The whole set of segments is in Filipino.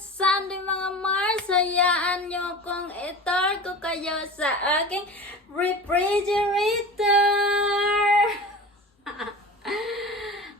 Sunday mga Mars. Hayaan nyo kung itor ko kayo sa aking refrigerator.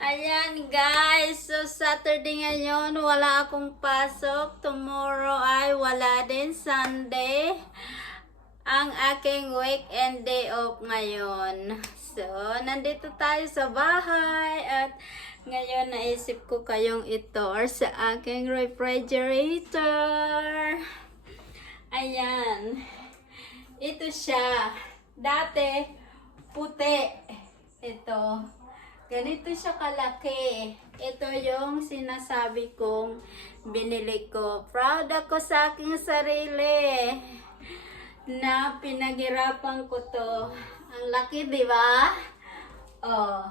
Ayan guys, so Saturday ngayon, wala akong pasok. Tomorrow ay wala din, Sunday. Ang aking weekend day off ngayon. So, nandito tayo sa bahay at ngayon naisip ko kayong itor sa aking refrigerator. Ayan. Ito siya. Dati, puti. Ito. Ganito siya kalaki. Ito yung sinasabi kong binili ko. Proud ako sa aking sarili na pinaghirapan ko to. Ang laki, di ba? Oh.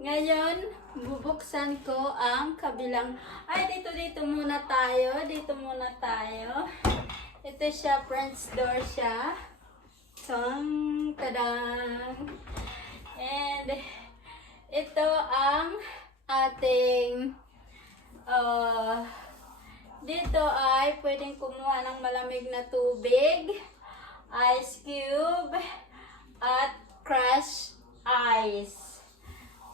Ngayon, bubuksan ko ang kabilang. Ay, dito muna tayo. Dito muna tayo. Ito siya, French door siya. Tadang! And ito ang ating dito ay pwedeng kumuha ng malamig na tubig, ice cube, at crushed ice.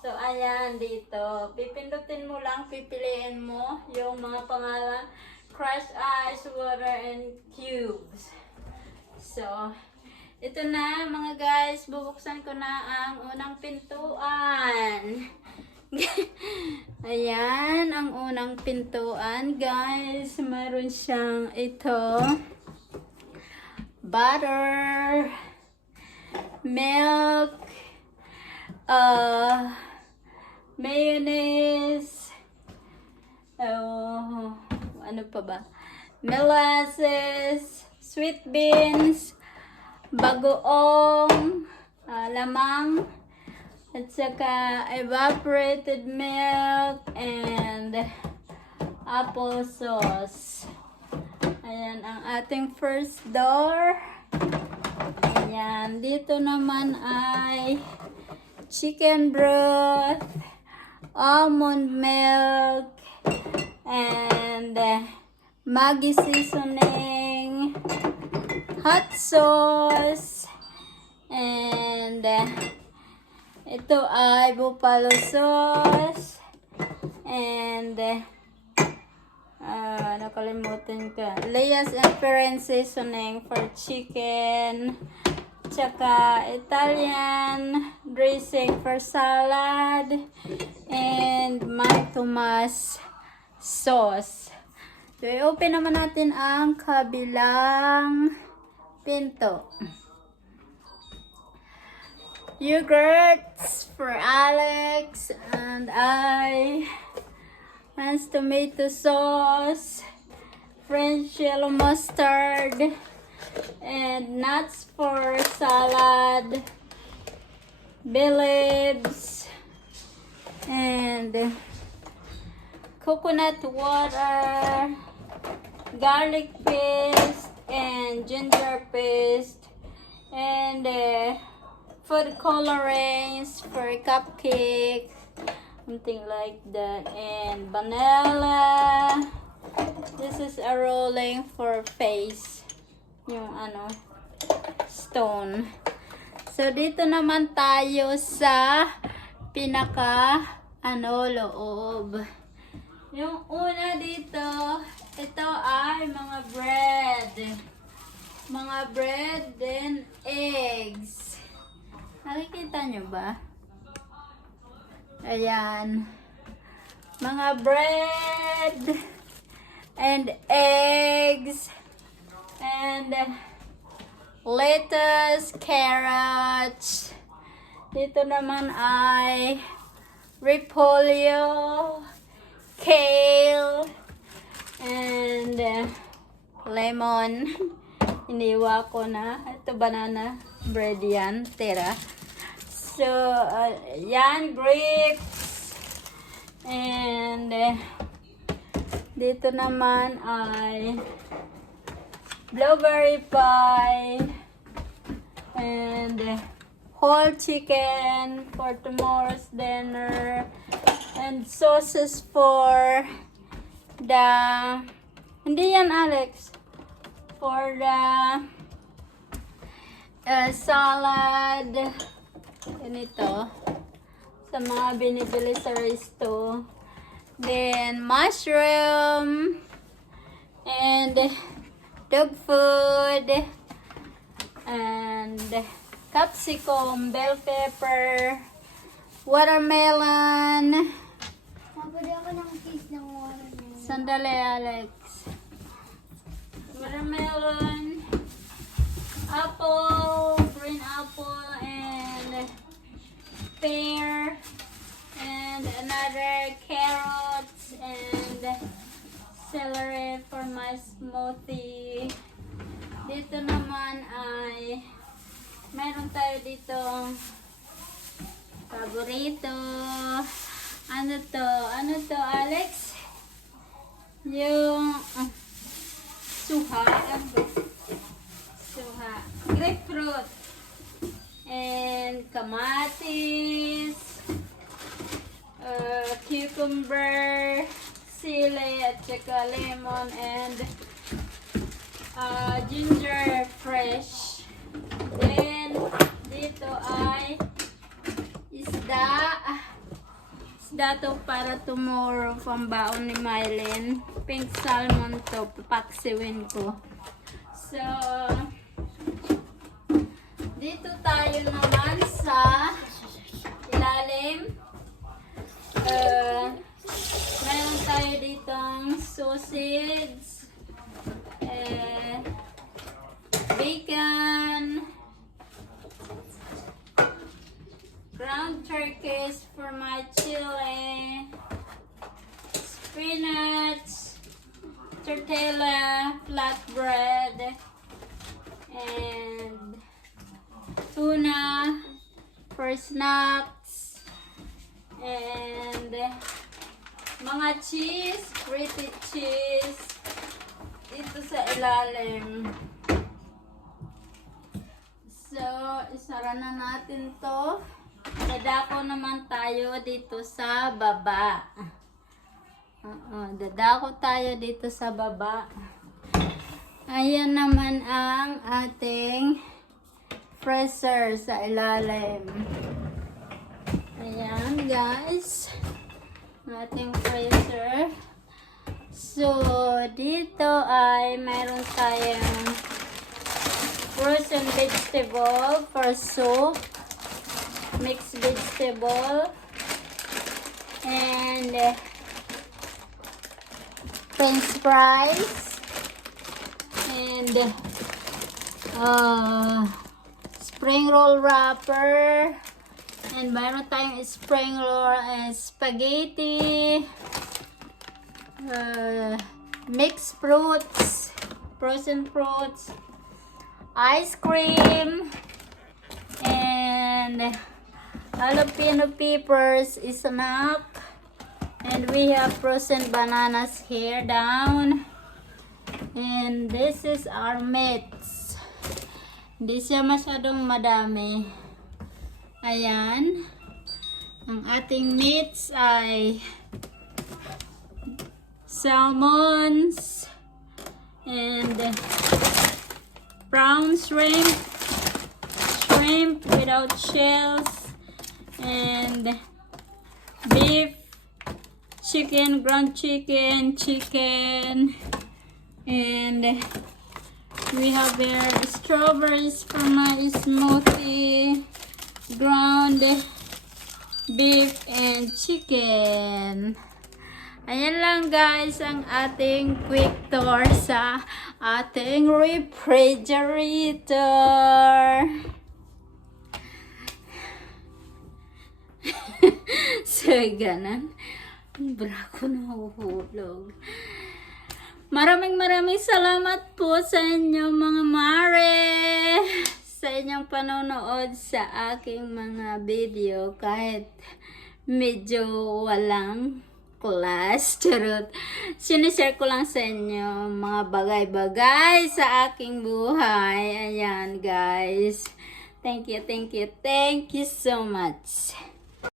So, ayan dito. Pipindutin mo lang, pipiliin mo yung mga pangalan, crushed ice, water, and cubes. So, ito na mga guys, bubuksan ko na ang unang pintuan. Ayan, ang unang pintuan guys. Meron siyang ito. Butter. Milk. Mayonnaise. Ano pa ba? Molasses. Sweet beans. Bagoong. Lamang. At saka evaporated milk and apple sauce. Ayan ang ating first door. Ayan. Dito naman ay chicken broth, almond milk, and Maggi seasoning, hot sauce, and ito ay buffalo sauce, and nakalimutan ka. Layers and French seasoning for chicken. Tsaka Italian dressing for salad. And my Tomas sauce. So, i-open naman natin ang kabilang pinto. Yogurts for Alex and I. Hans tomato sauce. French yellow mustard. And nuts for salad. Bay leaves. And coconut water. Garlic paste. And ginger paste. And food colorings for cupcakes, something like that, and vanilla. This is a rolling for face, yung stone. So dito naman tayo sa pinaka loob. Yung una dito, ito ay mga bread and eggs. Nakikita nyo ba? Ayan. Mga bread and eggs and lettuce, carrots. Dito naman ay repolyo, kale, and lemon. Iniwa ko na. Ito banana bread yan. Tira. So, yan, grapes. And, dito naman ay blueberry pie. And, whole chicken for tomorrow's dinner. And sauces for the... Hindi yan, Alex. For the salad. Ganito. Sa mga binibili sa resto. Then, mushroom. And dog food. And capsicum, bell pepper. Watermelon. Mabili ako ng case ng watermelon. Sandali, Alex. Watermelon. Apple. Green apple. And pear. And another carrots and celery for my smoothie. Dito naman ay meron tayo dito paborito. Ano to? Ano to, Alex? Yung suha. Suha. Grapefruit. And kamatis. Cucumber, sili, at saka lemon, and ginger fresh. Then, dito ay isda. Isda to para tomorrow, pambaon ni Mylene. Pink salmon to, papaksiwin ko. So, dito tayo naman sa ilalim. Meron tayo ditong sausage, bacon, ground turkey for my chili, spinach, tortilla, flatbread, and tuna for snacks. And mga cheese, pretty cheese dito sa ilalim. So, isara na natin to. Dadako naman tayo dito sa baba. Dadako tayo dito sa baba. Ayan naman ang ating freezer sa ilalim. Ayan, guys. Ating freezer. So, dito ay mayroon tayong frozen vegetable for soup. Mixed vegetable. And French fries. And spring roll wrapper. And mayroon tayong spring roll and spaghetti, mixed fruits, frozen fruits, ice cream, and jalapeno peppers, snack, and we have frozen bananas here down. And this is our meats. Hindi siya masyadong madami. Ayan. Ang ating meats ay salmons and brown shrimp, shrimp without shells, and beef, chicken, ground chicken, chicken, and we have here strawberries for my smoothie, ground beef and chicken. Ayan lang guys ang ating quick tour sa ating refrigerator. So, ganan. Bra ko nahuhulog. Maraming salamat po sa inyo mga mare, sa inyong panonood sa aking mga video kahit medyo walang class. Charot. Sinishare ko lang sa inyo mga bagay-bagay sa aking buhay. Ayan guys. Thank you, thank you, thank you so much.